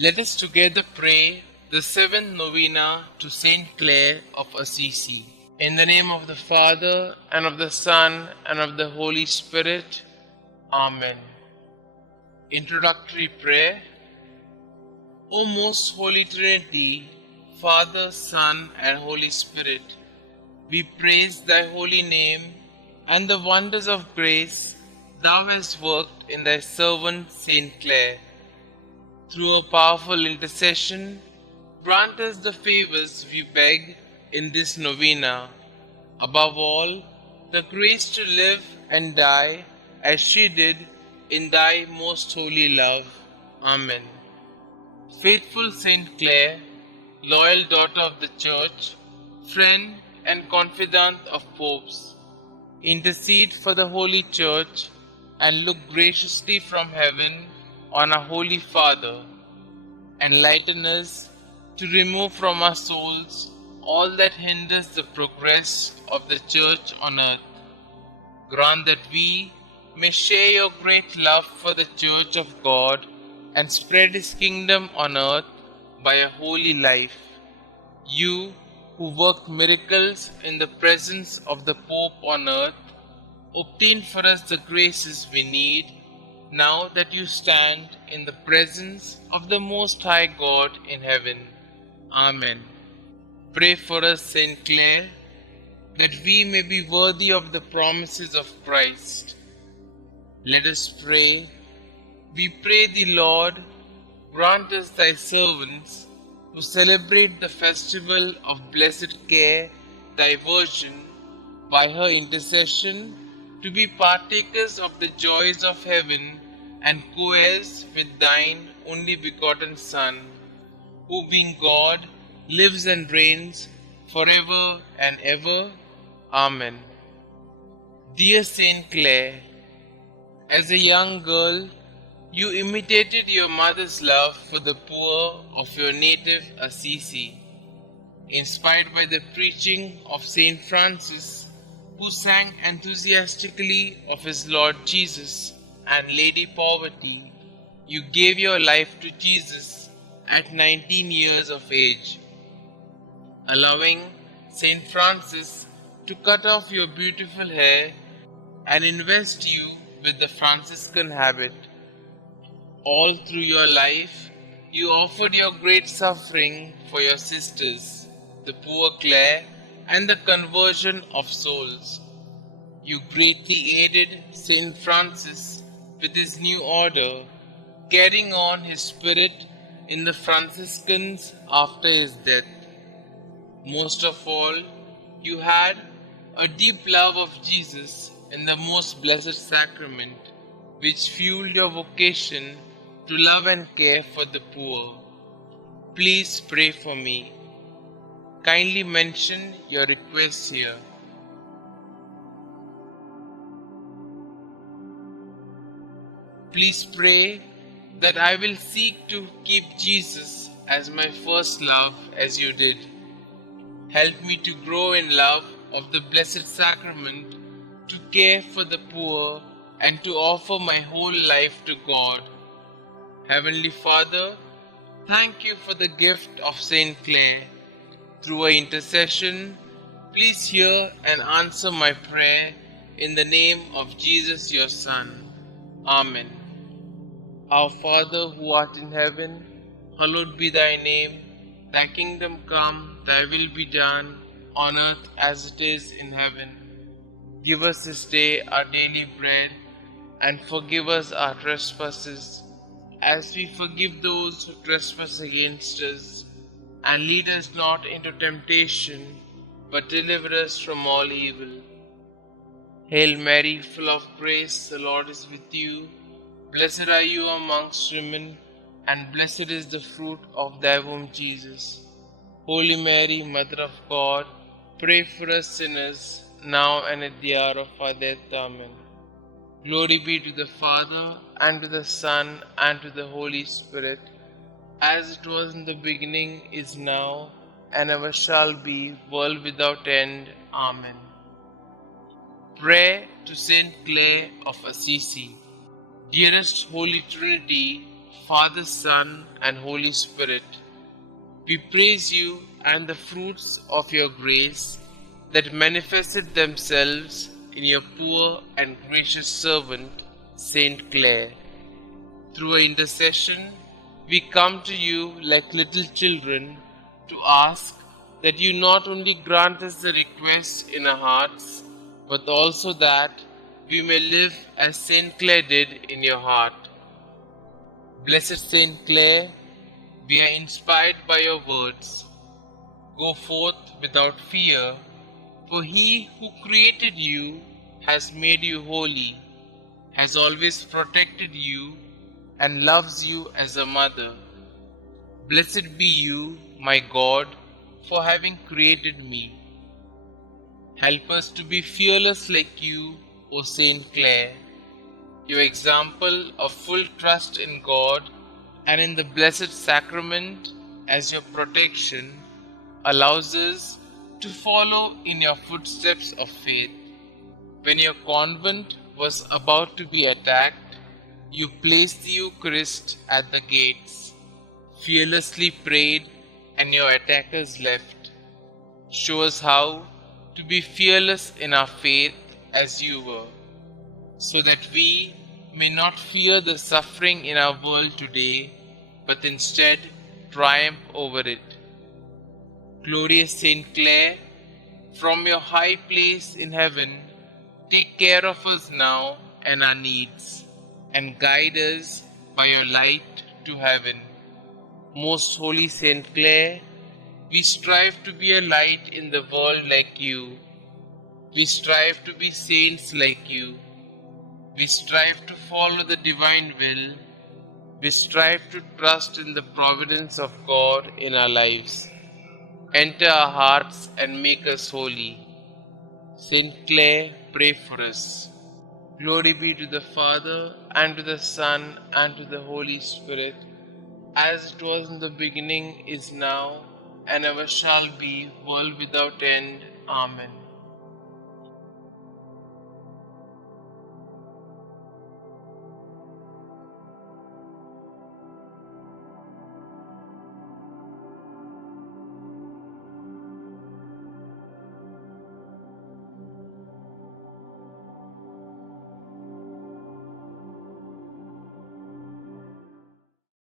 Let us together pray the seventh novena to St Clare of Assisi. In the name of the Father, and of the Son, and of the Holy Spirit. Amen. Introductory prayer. O most Holy Trinity, Father, Son, and Holy Spirit, we praise thy holy name and the wonders of grace thou hast worked in thy servant St. Clare. Through a powerful intercession, grant us the favors we beg in this novena. Above all, the grace to live and die as she did in thy most holy love. Amen. Faithful St. Clare, loyal daughter of the Church, friend and confidant of popes, intercede for the Holy Church and look graciously from heaven on our Holy Father. Enlighten us to remove from our souls all that hinders the progress of the Church on earth. Grant that we may share your great love for the Church of God and spread His kingdom on earth by a holy life. You, who worked miracles in the presence of the Pope on earth, obtain for us the graces we need now that you stand in the presence of the Most High God in heaven. Amen. Pray for us, St. Clare, that we may be worthy of the promises of Christ. Let us pray. We pray thee, Lord, grant us thy servants, who celebrate the festival of blessed Care, thy Virgin, by her intercession, to be partakers of the joys of heaven and co-heirs with thine only begotten Son, who being God, lives and reigns forever and ever. Amen. Dear St. Clare, as a young girl, you imitated your mother's love for the poor of your native Assisi. Inspired by the preaching of St. Francis, who sang enthusiastically of his Lord Jesus and Lady Poverty, you gave your life to Jesus at 19 years of age, allowing St. Francis to cut off your beautiful hair and invest you with the Franciscan habit. All through your life, you offered your great suffering for your sisters, the poor Clare, and the conversion of souls. You greatly aided St. Francis with his new order, carrying on his spirit in the Franciscans after his death. Most of all, you had a deep love of Jesus in the most blessed sacrament, which fueled your vocation to love and care for the poor. Please pray for me. Kindly mention your requests here. Please pray that I will seek to keep Jesus as my first love as you did. Help me to grow in love of the Blessed Sacrament, to care for the poor, and to offer my whole life to God. Heavenly Father, thank you for the gift of St. Clare. Through her intercession, please hear and answer my prayer in the name of Jesus your Son. Amen. Our Father who art in heaven, hallowed be thy name. Thy kingdom come, thy will be done, on earth as it is in heaven. Give us this day our daily bread, and forgive us our trespasses, as we forgive those who trespass against us. And lead us not into temptation, but deliver us from all evil. Hail Mary, full of grace, the Lord is with you. Blessed are you amongst women, and blessed is the fruit of thy womb, Jesus. Holy Mary, Mother of God, pray for us sinners, now and at the hour of our death. Amen. Glory be to the Father, and to the Son, and to the Holy Spirit, as it was in the beginning, is now, and ever shall be, world without end. Amen. Prayer to St. Clare of Assisi. Dearest Holy Trinity, Father, Son, and Holy Spirit. We praise you and the fruits of your grace that manifested themselves in your poor and gracious servant, St. Clare. Through her intercession, we come to you like little children to ask that you not only grant us the requests in our hearts, but also that we may live as St. Clare did in your heart. Blessed St. Clare, we are inspired by your words. Go forth without fear, for he who created you has made you holy, has always protected you, and loves you as a mother. Blessed be you, my God, for having created me. Help us to be fearless like you, O St. Clare. Your example of full trust in God and in the Blessed Sacrament as your protection allows us to follow in your footsteps of faith. When your convent was about to be attacked, you placed the Eucharist at the gates, fearlessly prayed, and your attackers left. Show us how to be fearless in our faith as you were, so that we may not fear the suffering in our world today, but instead triumph over it. Glorious Saint Clare, from your high place in heaven, take care of us now and our needs, and guide us by your light to heaven. Most Holy Saint Clare, we strive to be a light in the world like you. We strive to be saints like you. We strive to follow the divine will. We strive to trust in the providence of God in our lives. Enter our hearts and make us holy. Saint Clare, pray for us. Glory be to the Father, and to the Son, and to the Holy Spirit, as it was in the beginning, is now, and ever shall be, world without end. Amen.